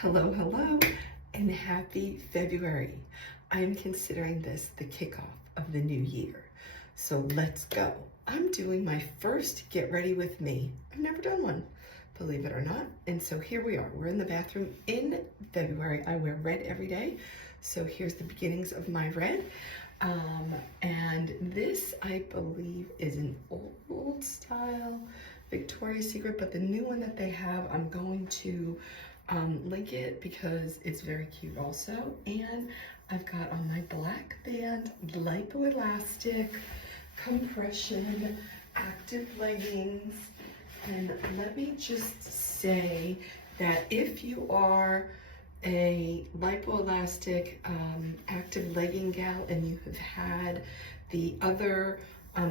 Hello, hello, and happy February. I'm considering this the kickoff of the new year. So let's go. I'm doing my first Get Ready With Me. I've never done one, believe it or not. And so here we are. We're in the bathroom in February. I wear red every day. So here's the beginnings of my red. And this, I believe, is an old style Victoria's Secret, but the new one that they have, I'm going to link it because it's very cute also. And I've got on my black band lipoelastic compression active leggings. And let me just say that if you are a lipoelastic active legging gal and you have had the other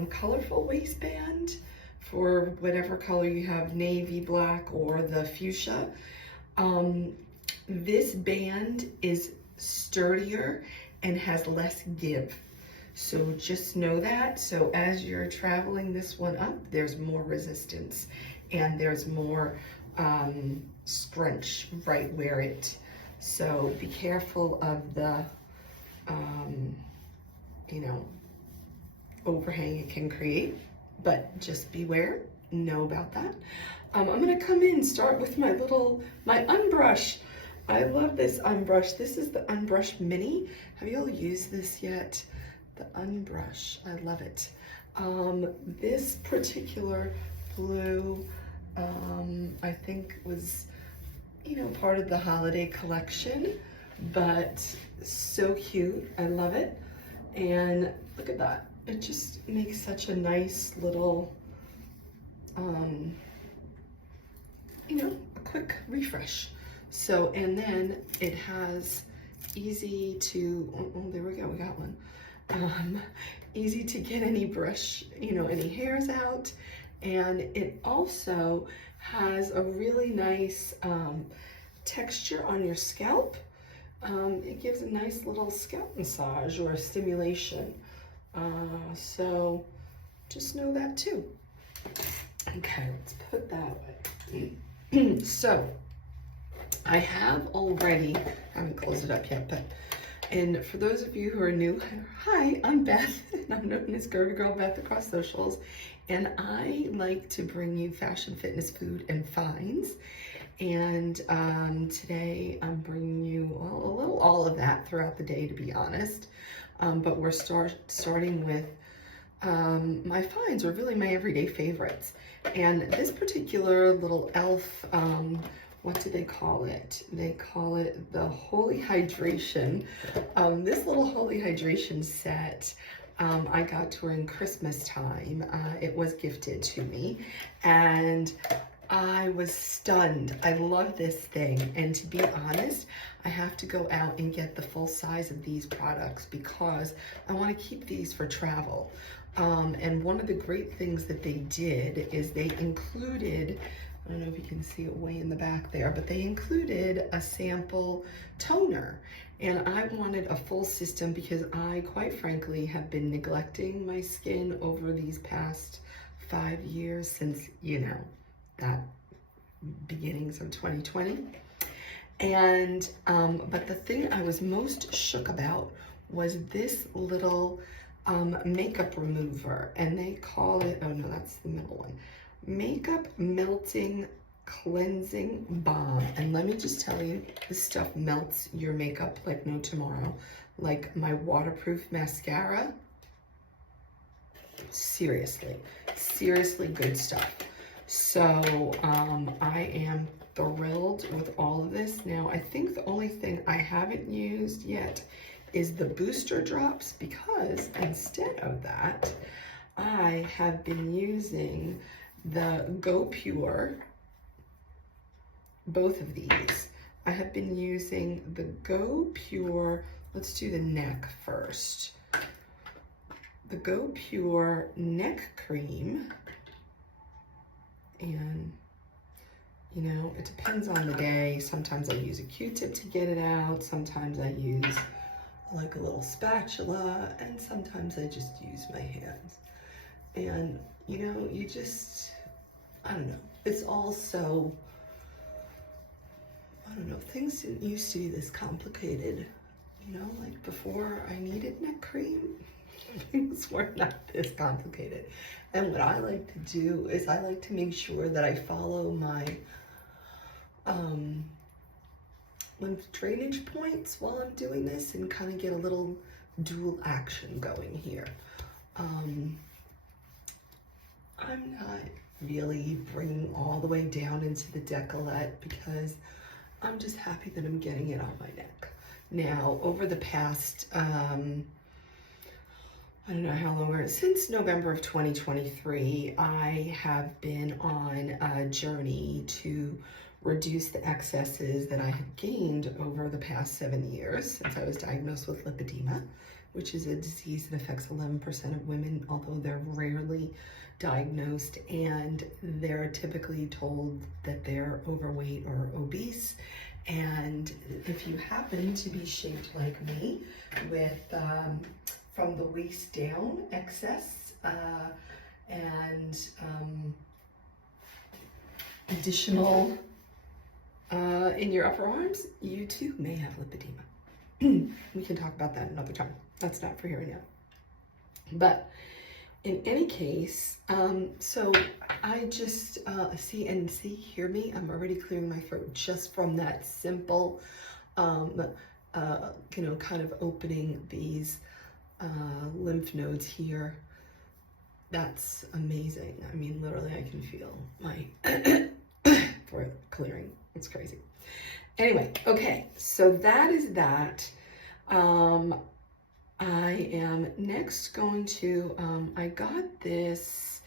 colorful waistband for whatever color you have, navy, black, or the fuchsia, this band is sturdier and has less give. So just know that. So as you're traveling this one up, there's more resistance and there's more scrunch right where it. So be careful of the, overhang it can create, but just beware, know about that. I'm gonna come in, start with my unbrush. I love this unbrush. This is the Unbrush Mini. Have you all used this yet? The unbrush, I love it. This particular blue, I think was, part of the holiday collection, but so cute, I love it. And look at that, it just makes such a nice little, a quick refresh. So, and then it has easy to, oh, there we go, we got one. Easy to get any brush, any hairs out. And it also has a really nice texture on your scalp. It gives a nice little scalp massage or stimulation. So just know that too. Okay, let's put that away. So I have already, I haven't closed it up yet, and for those of you who are new, hi, I'm Beth, and I'm known as Go to Girl Beth across socials, and I like to bring you fashion, fitness, food, and finds. And today I'm bringing you, well, a little all of that throughout the day, to be honest. But we're starting with my finds, or really my everyday favorites. And this particular little e.l.f., what do they call it? They call it the Holy Hydration. This little Holy Hydration set I got during Christmas time. It was gifted to me and I was stunned. I love this thing, and to be honest, I have to go out and get the full size of these products because I want to keep these for travel. And one of the great things that they did is they included, I don't know if you can see it way in the back there, but they included a sample toner. And I wanted a full system because I, quite frankly, have been neglecting my skin over these past 5 years since, that beginnings of 2020. And, but the thing I was most shook about was this little makeup remover, and they call it, oh no, that's the middle one, Makeup Melting Cleansing Balm. And let me just tell you, this stuff melts your makeup like no tomorrow. Like my waterproof mascara, seriously good stuff. So I am thrilled with all of this. Now, I think the only thing I haven't used yet is the booster drops, because instead of that, I have been using the Go Pure, both of these. I have been using the Go Pure, let's do the neck first. The Go Pure neck cream, and it depends on the day. Sometimes I use a Q-tip to get it out. Sometimes I use like a little spatula, and sometimes I just use my hands. And you just, I don't know, it's all so, I don't know, things didn't used to be this complicated. You know, like before I needed neck cream, things were not this complicated. And what I like to do is I like to make sure that I follow my lymph drainage points while I'm doing this and kind of get a little dual action going here. I'm not really bringing all the way down into the décolleté because I'm just happy that I'm getting it on my neck. Now, over the past, I don't know how long, since November of 2023, I have been on a journey to reduce the excesses that I have gained over the past 7 years since I was diagnosed with lipedema, which is a disease that affects 11% of women, although they're rarely diagnosed, and they're typically told that they're overweight or obese. And if you happen to be shaped like me with from the waist down excess and additional in your upper arms, you too may have lipedema. We can talk about that another time. That's not for here and now. But in any case, so I just hear me, I'm already clearing my throat just from that simple, you know, kind of opening these lymph nodes here. That's amazing. I mean, literally I can feel my throat clearing. It's crazy. Anyway, okay, so that is that. I am next going to, I got this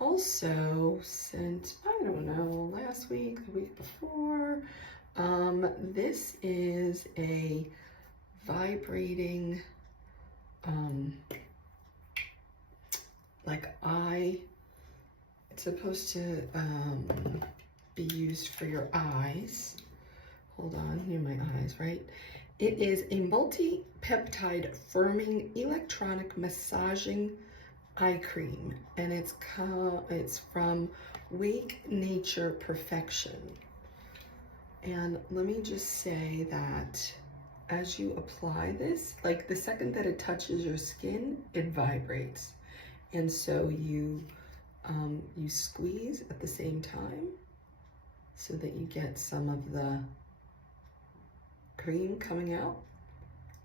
also sent, I don't know, last week, the week before. This is a vibrating, it's supposed to be used for your eyes. Hold on, near my eyes, right? It is a multi-peptide firming electronic massaging eye cream, and it's from Wake Nature Perfection. And let me just say that as you apply this, like the second that it touches your skin, it vibrates. And so you squeeze at the same time so that you get some of the cream coming out,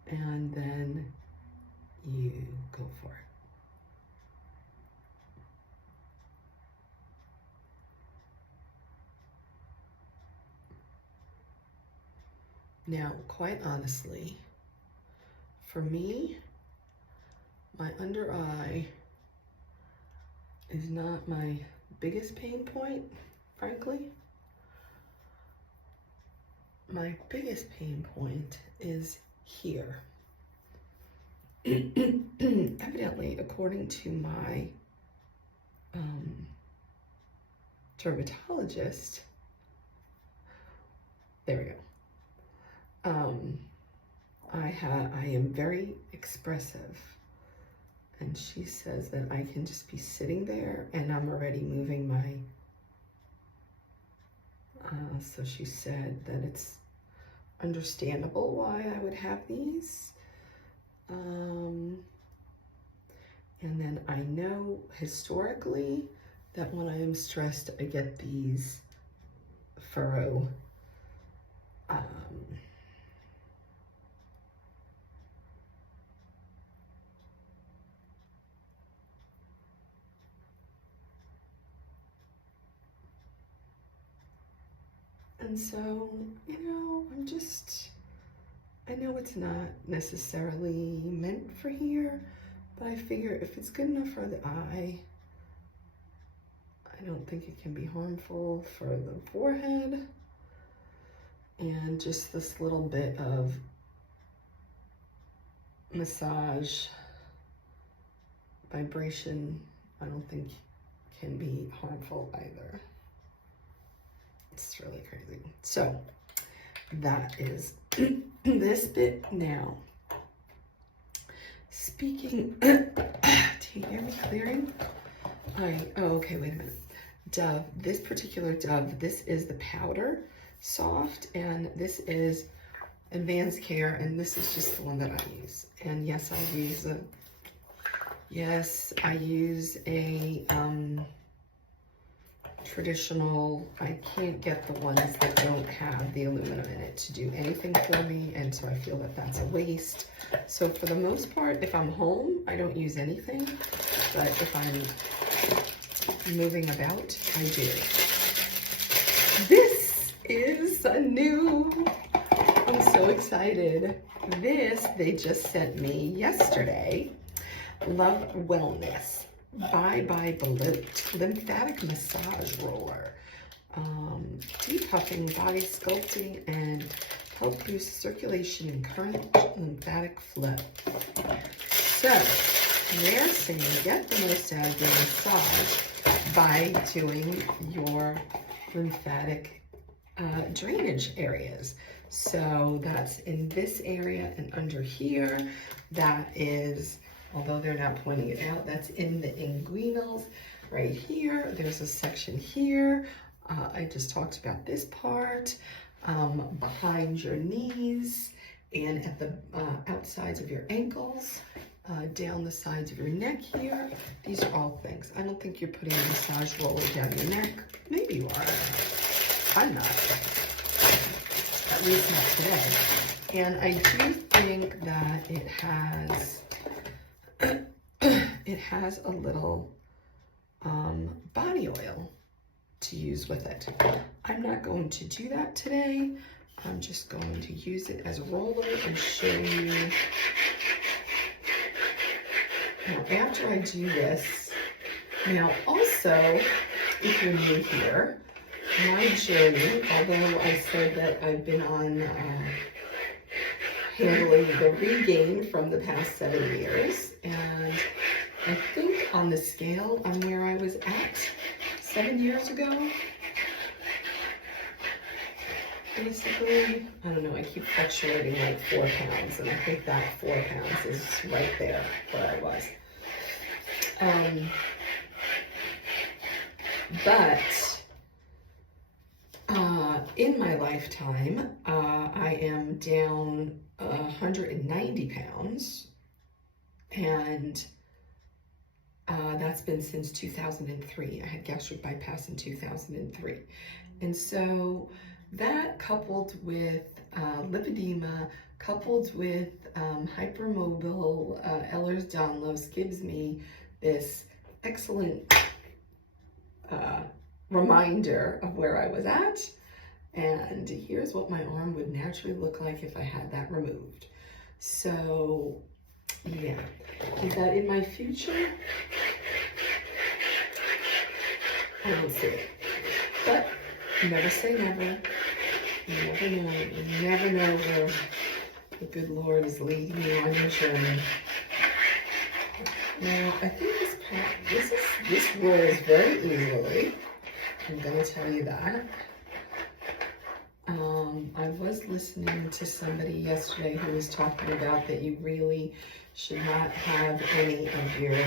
and then you go for it. Now, quite honestly, for me, my under eye is not my biggest pain point, frankly. My biggest pain point is here. Evidently, according to my dermatologist, there we go. I am very expressive, and she says that I can just be sitting there and I'm already moving my, so she said that it's understandable why I would have these. And then I know historically that when I am stressed, I get these furrow and so, you know, I know it's not necessarily meant for here, but I figure if it's good enough for the eye, I don't think it can be harmful for the forehead. And just this little bit of massage vibration, I don't think can be harmful either. It's really crazy. So that is this bit. Now, speaking, do you hear me clearing? Oh, okay, wait a minute. Dove, this particular Dove, this is the powder. soft, and this is Advanced Care, and this is just the one that I use. And yes, I use a traditional. I can't get the ones that don't have the aluminum in it to do anything for me, and so I feel that that's a waste. So for the most part, if I'm home, I don't use anything, but if I'm moving about, I do. This is a new, I'm so excited. This, they just sent me yesterday. Love Wellness Bye Bloat Lymphatic Massage Roller. Depuffing, body sculpting, and help boost circulation and current lymphatic flow. So, they're saying get the most out of your massage by doing your lymphatic drainage areas. So that's in this area and under here. That is, although they're not pointing it out, that's in the inguinals right here. There's a section here. I just talked about this part, behind your knees and at the outsides of your ankles, down the sides of your neck here. These are all things. I don't think you're putting a massage roller down your neck. Maybe you are, I don't know. I'm not. At least not today. And I do think that it has a little body oil to use with it. I'm not going to do that today. I'm just going to use it as a roller and show you. Now, after I do this, now also, if you're new here, my journey, although I said that I've been on handling the regain from the past 7 years, and I think on the scale, I'm where I was at 7 years ago. Basically, I don't know, I keep fluctuating like 4 pounds, and I think that 4 pounds is right there where I was. But in my lifetime, I am down 190 pounds, and that's been since 2003. I had gastric bypass in 2003. And so that, coupled with lipedema, coupled with hypermobile Ehlers-Danlos, gives me this excellent reminder of where I was at. And here's what my arm would naturally look like if I had that removed. So, yeah. Is that in my future? I don't see it. But never say never. You never know. You never know where the good Lord is leading you on your journey. Now, I think this rolls very easily. I'm going to tell you that. I was listening to somebody yesterday who was talking about that you really should not have any of your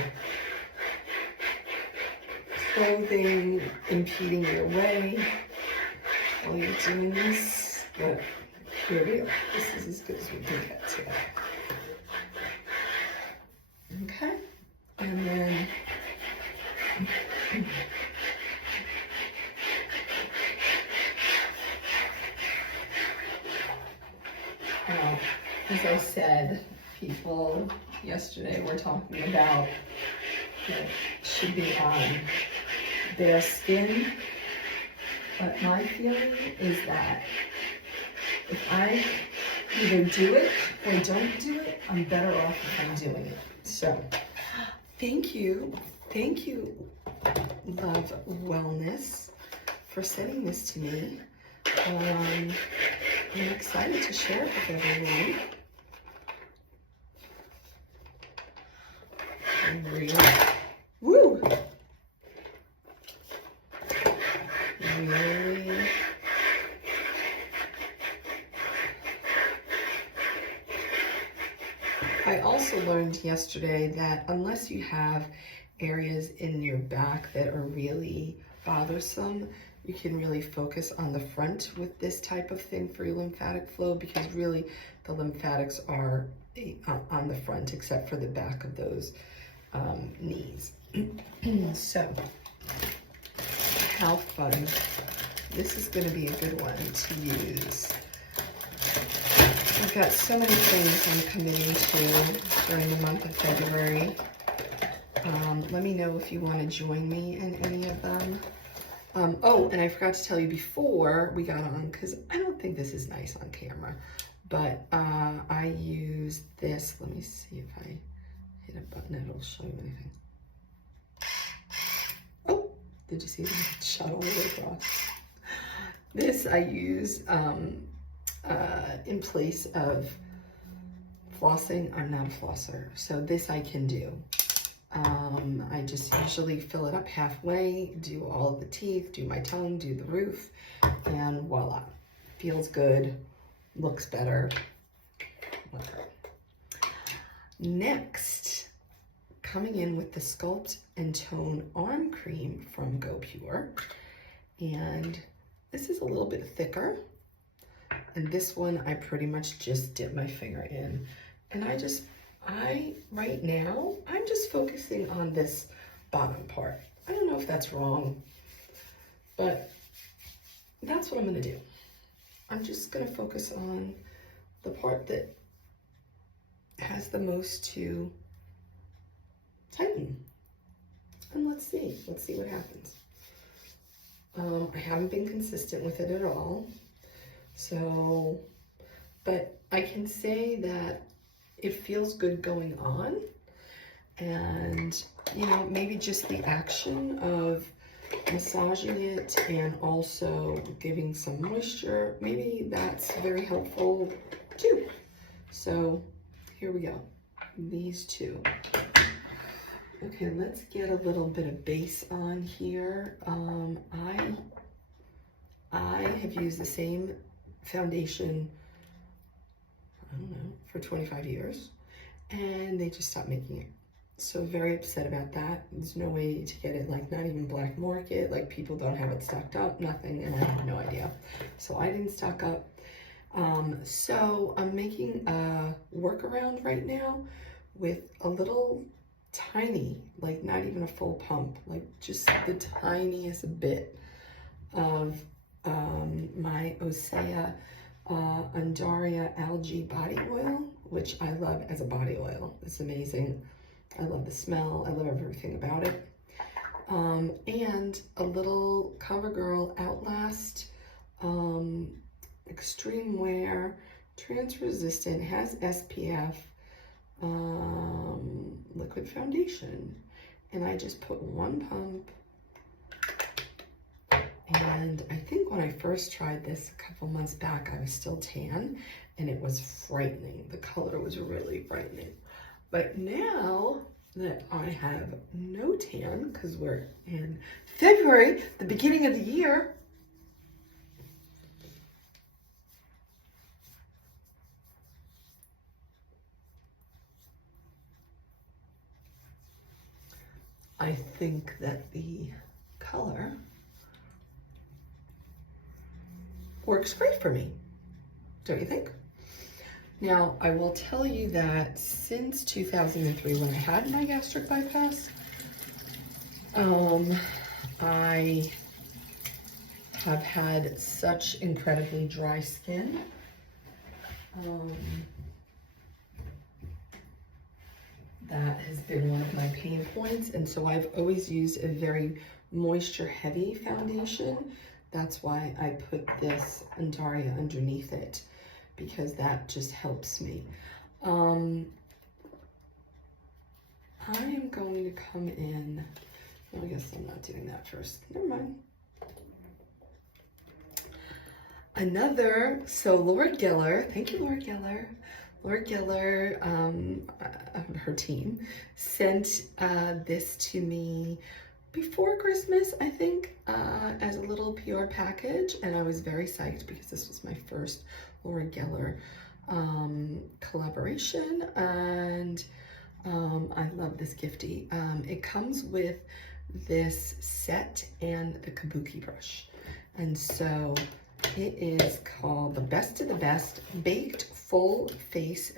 clothing impeding your way while you're doing this, but here we are. This is as good as we can get today. Okay, and then well, as I said, people yesterday were talking about that should be on bare skin, but my feeling is that if I either do it or don't do it, I'm better off if I'm doing it. So, thank you, Love Wellness, for sending this to me. I'm excited to share it with everyone. Woo! Really? I also learned yesterday that unless you have areas in your back that are really bothersome, you can really focus on the front with this type of thing for your lymphatic flow, because really the lymphatics are on the front except for the back of those knees. So, how fun. This is going to be a good one to use. I've got so many things I'm committing to during the month of February. Let me know if you want to join me in any of them. Oh, and I forgot to tell you before we got on, because I don't think this is nice on camera, but I used this. Let me see if I hit a button, it'll show you anything. Oh, did you see that? Shot all the way across. This I use in place of flossing. I'm not a flosser, so this I can do. I just usually fill it up halfway, do all of the teeth, do my tongue, do the roof, and voila. Feels good, looks better, whatever. Next, coming in with the Sculpt and Tone Arm Cream from Go Pure. And this is a little bit thicker. And this one, I pretty much just dip my finger in. And right now, I'm just focusing on this bottom part. I don't know if that's wrong, but that's what I'm gonna do. I'm just gonna focus on the part that has the most to tighten. And let's see what happens. I haven't been consistent with it at all. So, but I can say that it feels good going on, and you know, maybe just the action of massaging it and also giving some moisture, maybe that's very helpful too. So here we go, these two. Okay, let's get a little bit of base on here. I have used the same foundation, I don't know, for 25 years, and they just stopped making it. So very upset about that. There's no way to get it, like not even black market, like people don't have it stocked up, nothing, and I have no idea. So I didn't stock up. So I'm making a workaround right now with a little tiny, like not even a full pump, like just the tiniest bit of my Osea Undaria algae body oil, which I love as a body oil. It's amazing. I love the smell. I love everything about it. And a little CoverGirl Outlast Extreme Wear, trans resistant, has SPF, liquid foundation. And I just put one pump. And I think when I first tried this a couple months back, I was still tan, and it was frightening. The color was really frightening. But now that I have no tan, because we're in February, the beginning of the year, I think that the color works great for me, don't you think? Now, I will tell you that since 2003, when I had my gastric bypass, I have had such incredibly dry skin. That has been one of my pain points, and so I've always used a very moisture-heavy foundation. That's why I put this Undaria underneath it, because that just helps me. I am going to come in, well, I guess I'm not doing that first, never mind. So Laura Geller, thank you Laura Geller. Laura Geller, her team, sent this to me before Christmas, I think, as a little PR package, and I was very psyched because this was my first Laura Geller collaboration, and I love this gifty. It comes with this set and the kabuki brush. And so it is called the Best of the Best Baked Full Face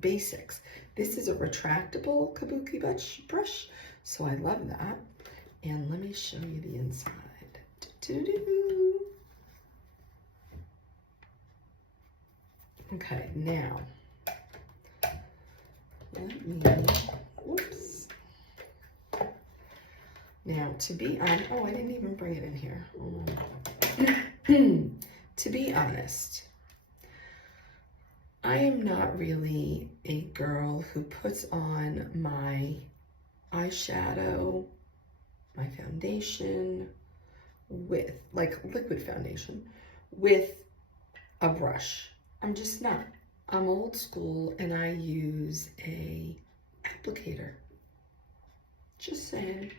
Basics. This is a retractable kabuki brush, so I love that. And let me show you the inside. Okay, now, let me, whoops. Now, to be honest, oh, I didn't even bring it in here. To be honest, I am not really a girl who puts on my eyeshadow, my foundation with, like liquid foundation, with a brush. I'm just not. I'm old school and I use a applicator. Just saying.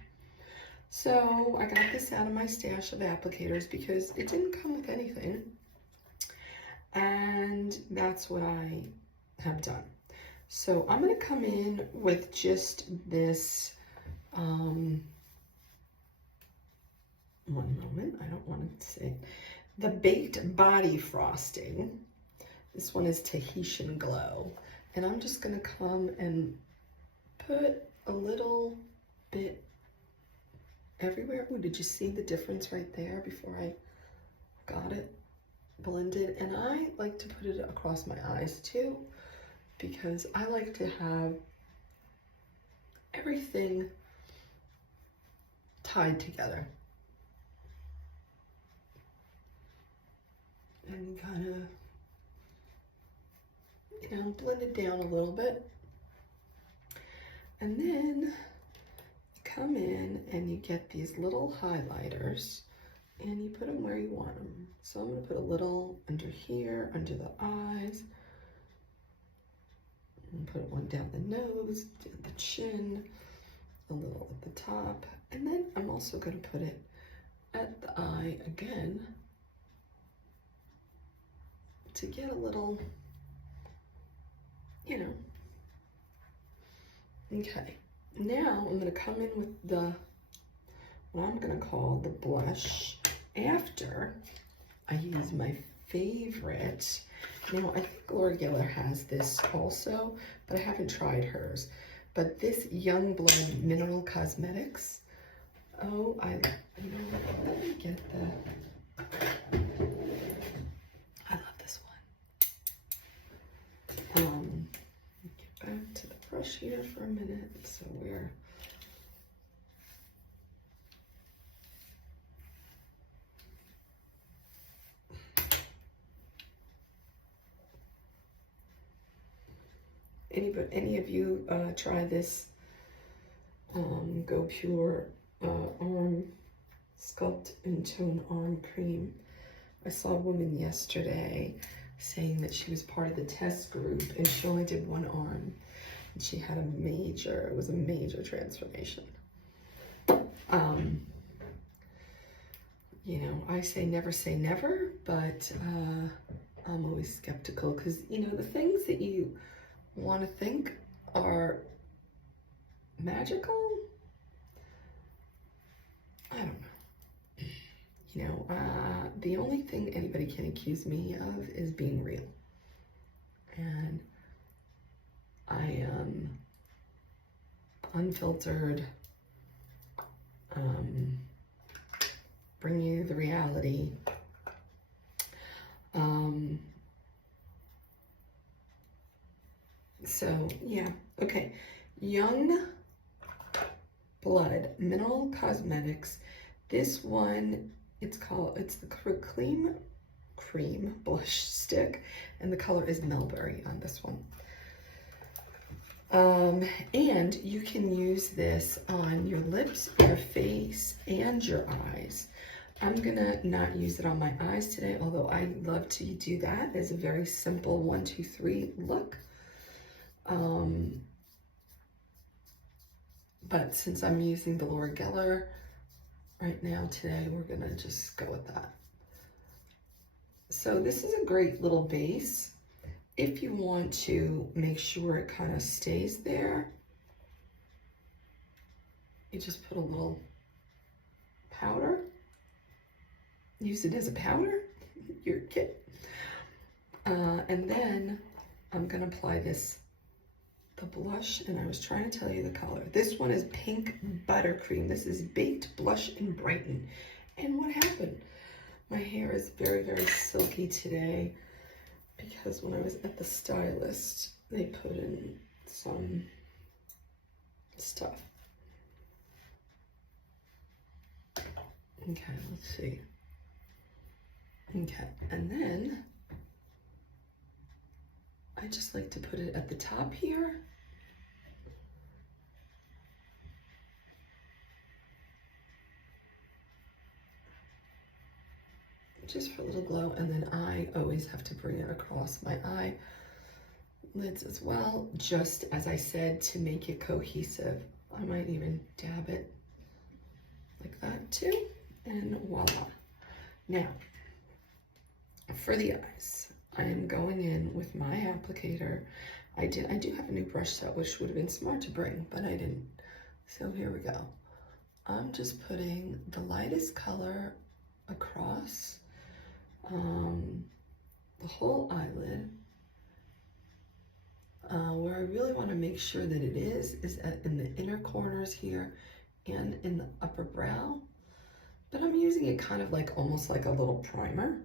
So I got this out of my stash of applicators because it didn't come with anything. And that's what I have done. So I'm going to come in with just this, one moment, I don't want to say, the Baked Body Frosting. This one is Tahitian Glow. And I'm just going to come and put a little bit everywhere. Ooh, did you see the difference right there before I got it blended? And I like to put it across my eyes too, because I like to have everything tied together. And kind of, you know, blend it down a little bit. And then you come in and you get these little highlighters and you put them where you want them. So I'm going to put a little under here, under the eyes. And put one down the nose, down the chin, a little at the top. And then I'm also going to put it at the eye again to get a little, you know. Okay, now I'm going to come in with the, what I'm going to call the blush after I use my favorite. Now, I think Laura Geller has this also, but I haven't tried hers. But this Youngblood Mineral Cosmetics, oh, let me get the, I love this one. Get back to the brush here for a minute. So we're, any of you try this Go Pure Arm Sculpt and Tone Arm Cream? I saw a woman yesterday saying that she was part of the test group and she only did one arm. And she had it was a major transformation. You know, I say never, but I'm always skeptical because, you know, the things that you want to think are magical, I don't know. You know, the only thing anybody can accuse me of is being real. And I am unfiltered, bring you the reality. So yeah, okay. Young Blood Mineral Cosmetics. This one, it's the Cream Blush Stick, and the color is Mulberry on this one. And you can use this on your lips, your face, and your eyes. I'm gonna not use it on my eyes today, although I love to do that as a very simple 1, 2, 3 look. But since I'm using the Laura Geller right now today, we're gonna just go with that. So this is a great little base. If you want to make sure it kind of stays there, you just put a little powder use it as a powder, your kit. And then I'm gonna apply this, the blush, and I was trying to tell you the color. This one is Pink Buttercream. This is Baked Blush and Brighten. And what happened? My hair is very, very silky today because when I was at the stylist, they put in some stuff. Okay, let's see. Okay, and then I just like to put it at the top here. Just for a little glow, and then I always have to bring it across my eyelids as well, just as I said, to make it cohesive. I might even dab it like that too, and voila. Now, for the eyes, I am going in with my applicator. I do have a new brush set, which would have been smart to bring, but I didn't. So here we go. I'm just putting the lightest color across the whole eyelid. Where I really want to make sure that it is in the inner corners here and in the upper brow. But I'm using it kind of like almost like a little primer.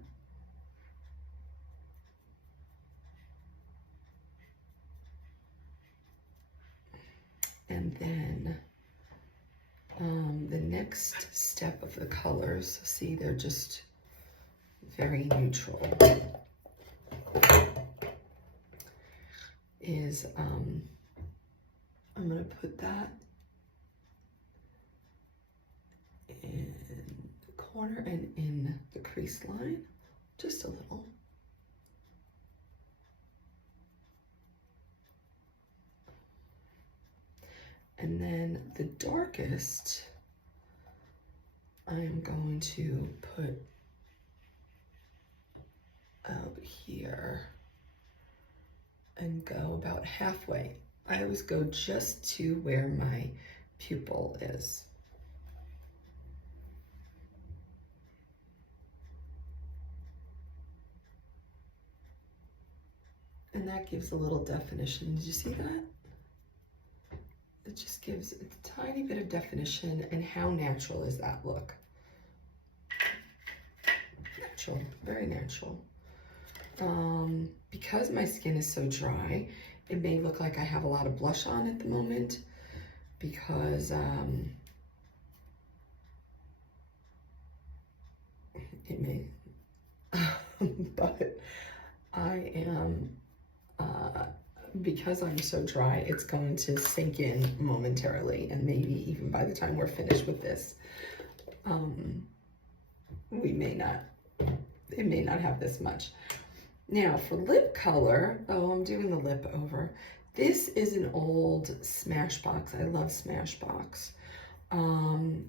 And then the next step of the colors, see, they're just very neutral, is I'm going to put that in the corner and in the crease line, just a little. And then the darkest, I am going to put out here and go about halfway. I always go just to where my pupil is. And that gives a little definition. Did you see that? It just gives a tiny bit of definition. And how natural is that look? Natural, very natural. Because my skin is so dry, it may look like I have a lot of blush on at the moment because it may, but I am, because I'm so dry, it's going to sink in momentarily, and maybe even by the time we're finished with this, it may not have this much. Now for lip color, I'm doing the lip over. This is an old Smashbox. I love Smashbox. And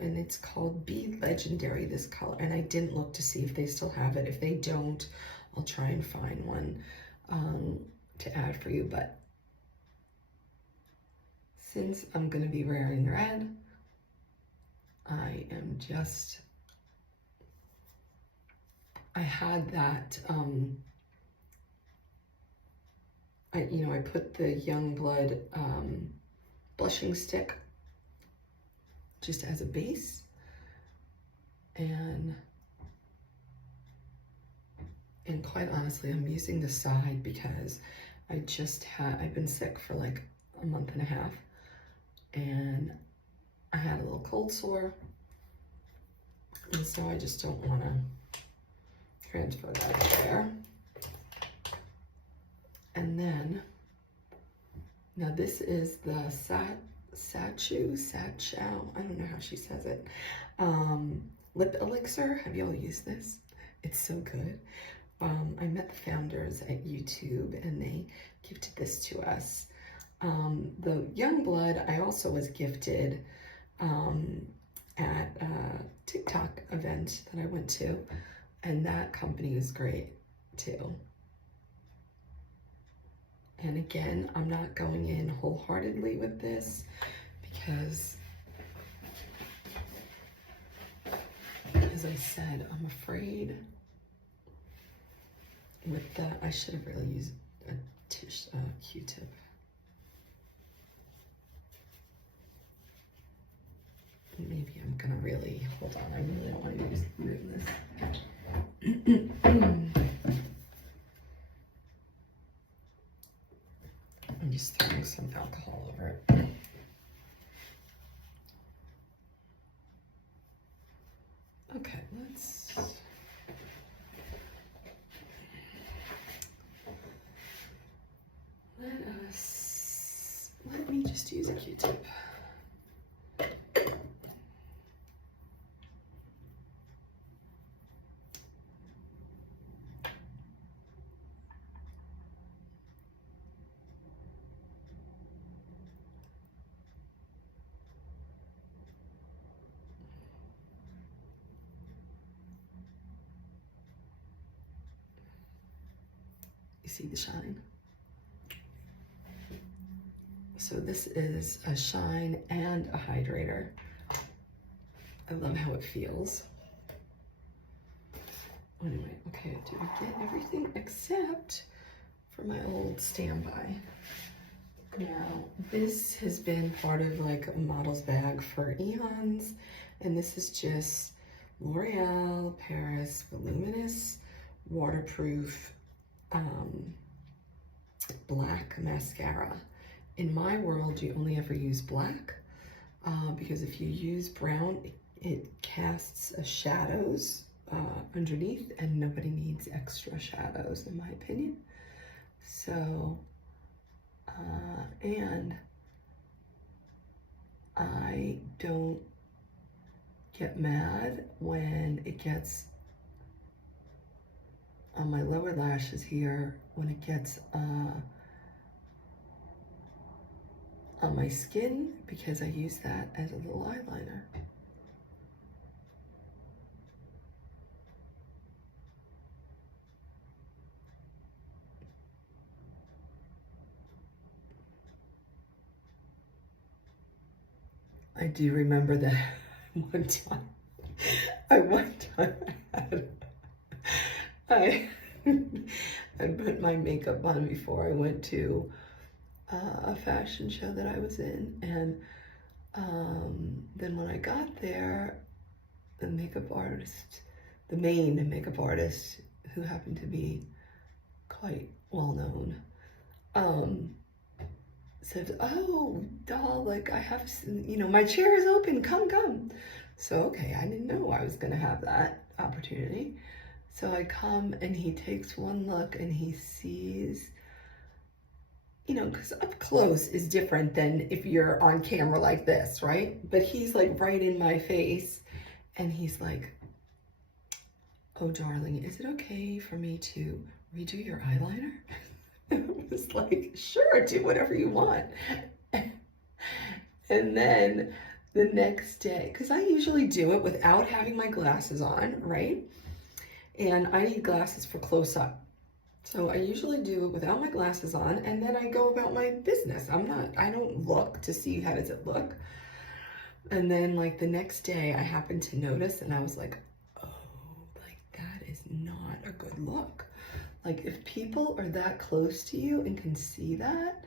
it's called Be Legendary, this color. And I didn't look to see if they still have it. If they don't, I'll try and find one to add for you. But since I'm going to be wearing red, I am just... I had that, I put the Youngblood blushing stick just as a base, and quite honestly, I'm using the side because I've been sick for like a month and a half, and I had a little cold sore, and so I just don't want to transfer that there. And then, now this is the Satchou, I don't know how she says it, lip elixir. Have you all used this? It's so good. I met the founders at YouTube and they gifted this to us. The Youngblood I also was gifted at a TikTok event that I went to. And that company is great too. And again, I'm not going in wholeheartedly with this because as I said, I'm afraid with that, I should have really used a Q-tip. Maybe I'm gonna really, hold on, I really don't want to use this. I'm just throwing some alcohol over it. Okay, let me just use a Q-tip. You see the shine? So this is a shine and a hydrator. I love how it feels. Anyway, okay, did we get everything except for my old standby? Now, this has been part of like a model's bag for eons, and this is just L'Oreal Paris Voluminous Waterproof black mascara. In my world, you only ever use black because if you use brown, it casts shadows underneath, and nobody needs extra shadows, in my opinion. So, and I don't get mad when it gets on my lower lashes here, when it gets on my skin, because I use that as a little eyeliner. I do remember that one time I put my makeup on before I went to a fashion show that I was in, and then when I got there, the makeup artist, the main makeup artist, who happened to be quite well known, said, "Oh, doll, like I have, you know, my chair is open, come." So, okay, I didn't know I was gonna have that opportunity. So I come and he takes one look and he sees, you know, because up close is different than if you're on camera like this, right? But he's like right in my face and he's like, "Oh, darling, is it okay for me to redo your eyeliner?" I was like, "Sure, do whatever you want." And then the next day, because I usually do it without having my glasses on, right? And I need glasses for close up. So I usually do it without my glasses on, and then I go about my business. I don't look to see how does it look. And then like the next day I happened to notice and I was like, oh, like that is not a good look. Like if people are that close to you and can see that,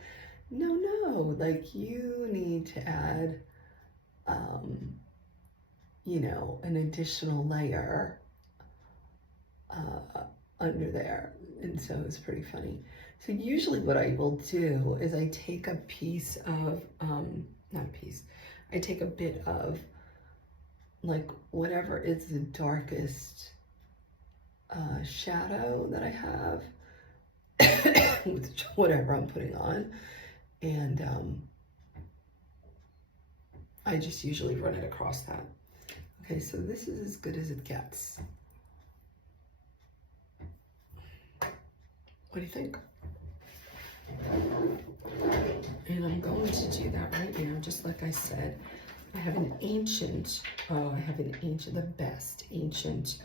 no, like you need to add, you know, an additional layer under there. And so it's pretty funny. So usually what I will do is I take a piece of, I take a bit of like whatever is the darkest shadow that I have with whatever I'm putting on, and I just usually run it across that. Okay, so this is as good as it gets. What do you think? And I'm going to do that right now, just like I said. I have an ancient, the best ancient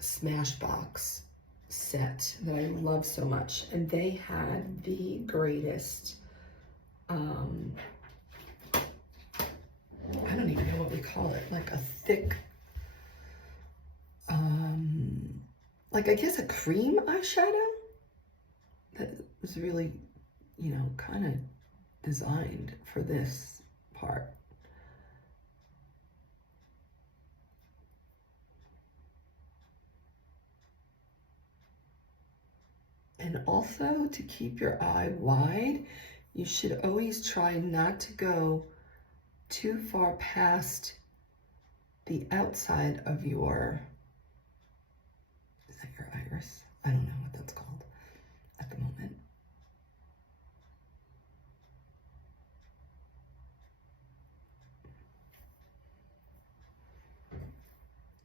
Smashbox set that I love so much. And they had the greatest, I don't even know what we call call it, like a thick, like I guess a cream eyeshadow that was really, you know, kind of designed for this part. And also, to keep your eye wide, you should always try not to go too far past the outside of your, is that your iris? I don't know what that's called at the moment.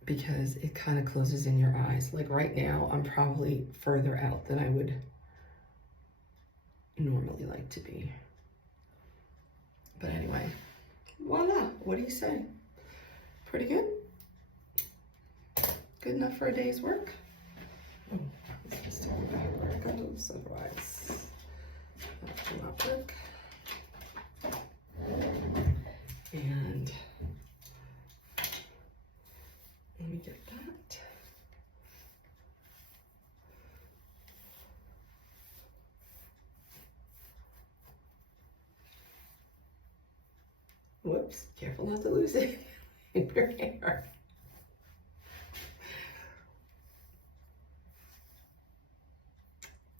Because it kind of closes in your eyes. Like right now, I'm probably further out than I would normally like to be. But anyway, voila, what do you say? Pretty good? Good enough for a day's work? Oh, let's just take it back where it goes, otherwise that will not work. And let me get that. Whoops, careful not to lose it in your hair.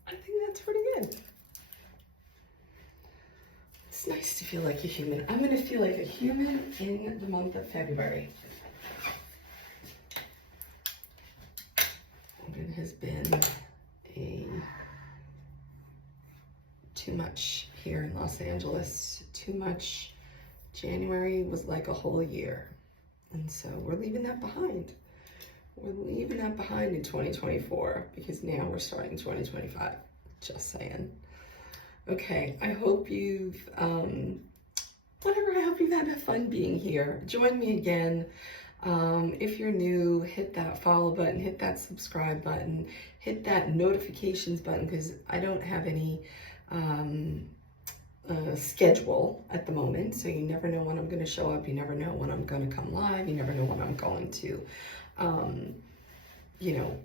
I think that's pretty good. It's nice to feel like a human. I'm gonna feel like a human in the month of February. It has been too much here in Los Angeles, too much. January was like a whole year. And so we're leaving that behind. We're leaving that behind in 2024 because now we're starting 2025, just saying. Okay, I hope you've, I hope you've had fun being here. Join me again. If you're new, hit that follow button, hit that subscribe button, hit that notifications button, because I don't have any schedule at the moment, so you never know when I'm going to show up, you never know when I'm going to come live, you never know when I'm going to, you know,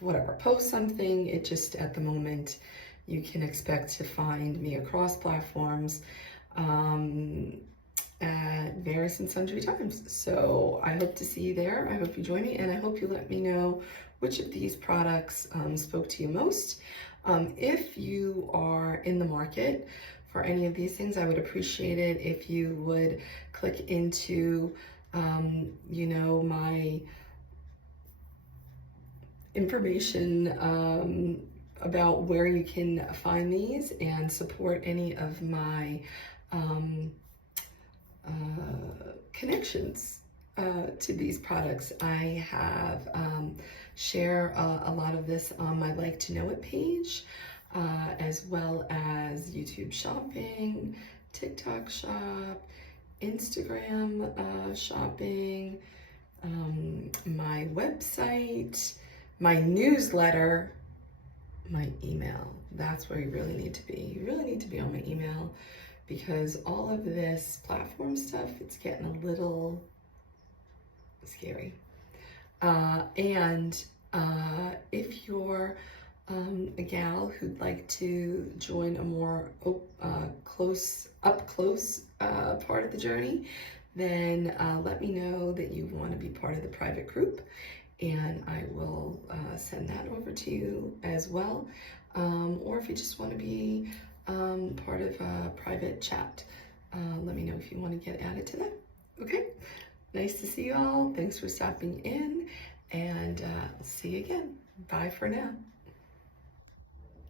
whatever, post something. It just, at the moment, you can expect to find me across platforms at various and sundry times. So I hope to see you there. I hope you join me, and I hope you let me know which of these products spoke to you most. If you are in the market for any of these things, I would appreciate it if you would click into, you know, my information about where you can find these and support any of my connections to these products. I have share a lot of this on my Like to Know It page, as well as YouTube shopping, TikTok shop, Instagram shopping, my website, my newsletter, my email. That's where you really need to be. You really need to be on my email, because all of this platform stuff, it's getting a little scary. If you're a gal who'd like to join a more up close part of the journey, then let me know that you want to be part of the private group, and I will send that over to you as well. Or if you just want to be part of a private chat, let me know if you want to get added to that. Okay, nice to see you all. Thanks for stopping in, and I'll see you again. Bye for now.